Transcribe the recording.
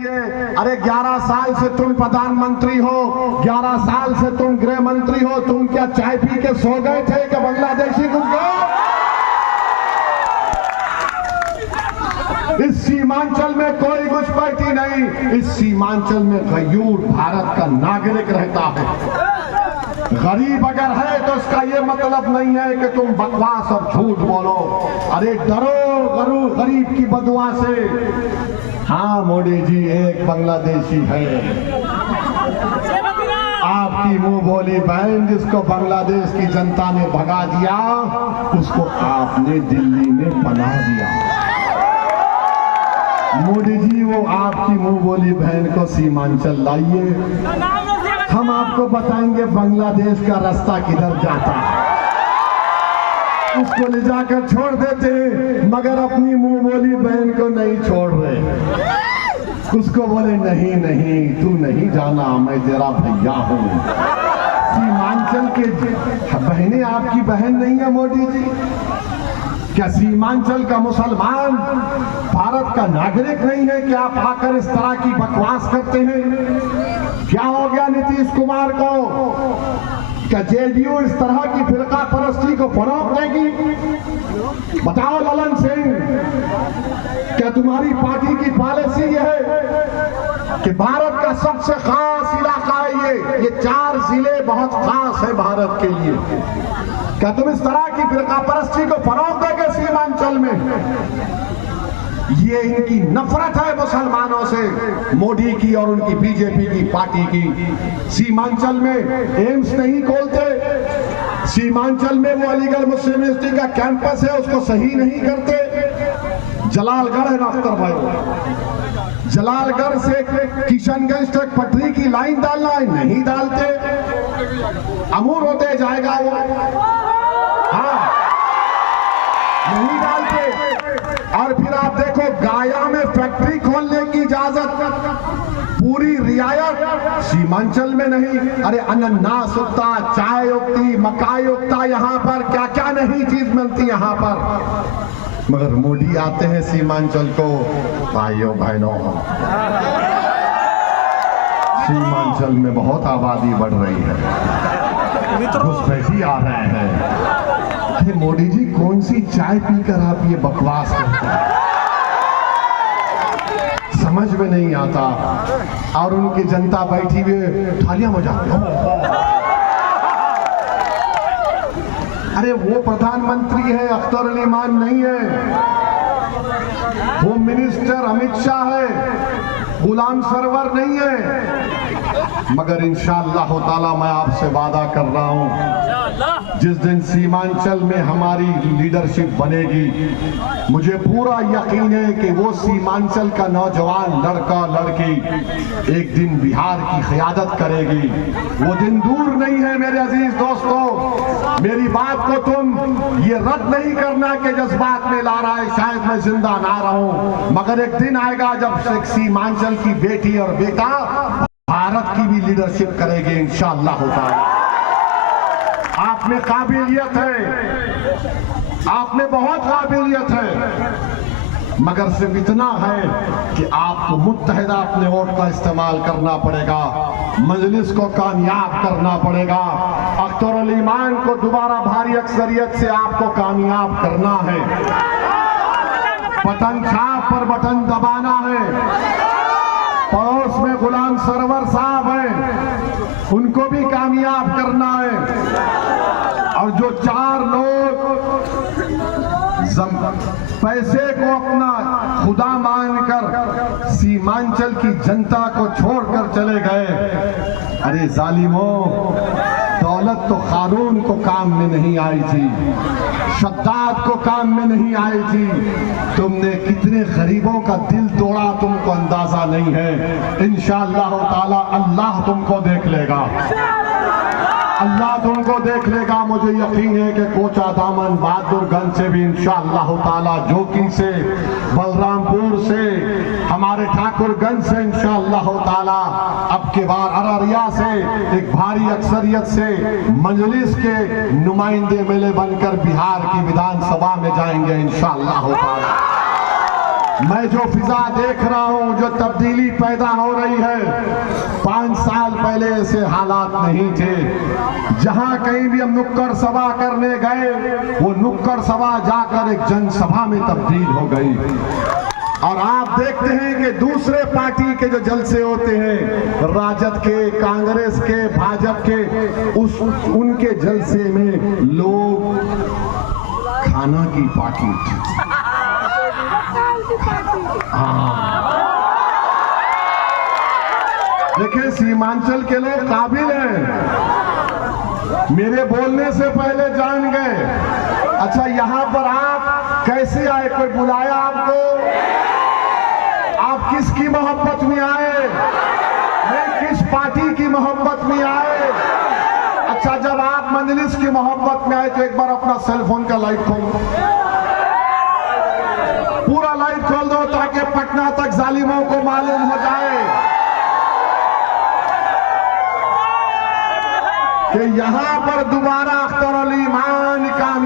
अरे 11 साल से तुम प्रधानमंत्री हो, 11 साल से तुम गृह मंत्री हो, तुम क्या चाय पी के सो गए थे कि बांग्लादेशी घुस गए? इस सीमांचल में कोई घुसपैठी नहीं, इस सीमांचल में गयूर भारत का नागरिक रहता है। गरीब अगर है तो उसका ये मतलब नहीं है कि तुम बकवास और झूठ बोलो। अरे डरो गरीब की बदुआ से। हाँ मोदी जी, एक बांग्लादेशी है, आपकी मुंह बोली बहन जिसको बांग्लादेश की जनता ने भगा दिया, उसको आपने दिल्ली में बना दिया। मोदी जी, वो आपकी मुंह बोली बहन को सीमांचल लाइए, हम आपको बताएंगे बांग्लादेश का रास्ता किधर जाता है। उसको ले जाकर छोड़ देते, मगर अपनी मुंह बोली बहन को नहीं छोड़ रहे। उसको बोले नहीं नहीं, तू नहीं जाना, मैं तेरा भैया हूं। सीमांचल के बहनें आपकी बहन नहीं है मोदी जी? क्या सीमांचल का मुसलमान भारत का नागरिक नहीं है कि आप आकर इस तरह की बकवास करते हैं? क्या हो गया नीतीश कुमार को? क्या जेडीयू इस तरह की फिरका परस्ती को फरोग देगी? बताओ ललन सिंह, क्या तुम्हारी पार्टी की पॉलिसी यह है कि भारत का सबसे खास इलाका है ये 4 जिले बहुत खास है भारत के लिए? क्या तुम इस तरह की फिरका परस्ती को फरोग दोगे सीमांचल में? ये इनकी नफरत है मुसलमानों से, मोदी की और उनकी बीजेपी की पार्टी की। सीमांचल में एम्स नहीं खोलते, सीमांचल में वो अलीगढ़ मुस्लिम यूनिवर्सिटी का कैंपस है उसको सही नहीं करते। जलालगढ़ है ना अख्तर भाई, जलालगढ़ से किशनगंज तक पटरी की लाइन डालना है, नहीं डालते, अमूर होते जाएगा वो। हाँ, नहीं डालते। और फिर आप देखो गाया में फैक्ट्री खोलने की इजाजत, पूरी रियायत सीमांचल में नहीं। अरे अनन्नास उगता, चाय उगती, मकाई उगता, यहाँ पर क्या क्या नहीं चीज मिलती यहाँ पर। मगर मोदी आते हैं सीमांचल को, भाइयों बहनों, सीमांचल में बहुत आबादी बढ़ रही है, घुसपैठी आ रहे हैं। अरे मोदी जी, कौन सी चाय पीकर आप ये बकवास करते हैं? समझ में नहीं आता। और उनकी जनता बैठी हुई थालियां बजाती है। अरे वो प्रधानमंत्री है, अख्तर अली मान नहीं है। होम मिनिस्टर अमित शाह है, गुलाम सरवर नहीं है। मगर इंशाअल्लाह ताला मैं आपसे वादा कर रहा हूं, जिस दिन सीमांचल में हमारी लीडरशिप बनेगी, मुझे पूरा यकीन है कि वो सीमांचल का नौजवान लड़का लड़की एक दिन बिहार की क़यादत करेगी। वो दिन दूर नहीं है मेरे अजीज दोस्तों। मेरी बात को तुम ये रद्द नहीं करना कि जज्बात में ला रहा है, शायद मैं जिंदा ना रहूं, मगर एक दिन आएगा जब सीमांचल की बेटी और बेटा भारत की भी लीडरशिप करेंगे इंशाअल्लाह ताला। आप में काबिलियत है, आप में बहुत काबिलियत है, मगर सिर्फ इतना है कि आपको मुत्तहिदा अपने वोट का इस्तेमाल करना पड़ेगा, मजलिस को कामयाब करना पड़ेगा। अख्तर अली मान को दोबारा भारी अक्सरियत से आपको कामयाब करना है। बटन छाप पर बटन दबाना है। पड़ोस में गुलाम सरवर साहब हैं, उनको भी कामयाब करना है। और जो 4 लोग पैसे को अपना खुदा मानकर सीमांचल की जनता को छोड़कर चले गए, अरे जालिमों, दौलत तो कानून को काम में नहीं आई थी, शद्दाद को काम में नहीं आई थी। तुमने कितने गरीबों का दिल तोड़ा तुमको अंदाजा नहीं है। इंशाअल्लाह ताला अल्लाह तुमको देख लेगा, अल्लाह तुमको देख लेगा। मुझे यकीन है कि कोचा दामन बहादुरगंज से भी इंशाअल्लाह ताला, जोकी से, बलरामपुर से, हमारे ठाकुरगंज से इंशाअल्लाह ताला, अब के बार अररिया से एक भारी अक्सरियत से मजलिस के नुमाइंदे मिले बनकर बिहार की विधानसभा में जाएंगे इंशाअल्लाह ताला। मैं जो फिजा देख रहा हूं, जो तब्दीली पैदा हो रही है, 5 साल पहले ऐसे हालात नहीं थे। जहां कहीं भी हम नुक्कड़ सभा करने गए, वो नुक्कड़ सभा जाकर एक जनसभा में तब्दील हो गई। और आप देखते हैं कि दूसरे पार्टी के जो जलसे होते हैं, राजद के, कांग्रेस के, भाजपा के, उनके जलसे में लोग खाना की पार्टी थी। देखिए, सीमांचल के लोग काबिल हैं, मेरे बोलने से पहले जान गए। अच्छा, यहां पर आप कैसे आए? कोई बुलाया आपको? आप किसकी मोहब्बत में आए? नहीं, किस पार्टी की मोहब्बत में आए? अच्छा, जब आप मजलिस की मोहब्बत में आए तो एक बार अपना सेल फोन का लाइट खोलो, पूरा लाइट खोल दो, ताकि पटना तक जालिमों को मालूम हो जाए कि यहां पर दोबारा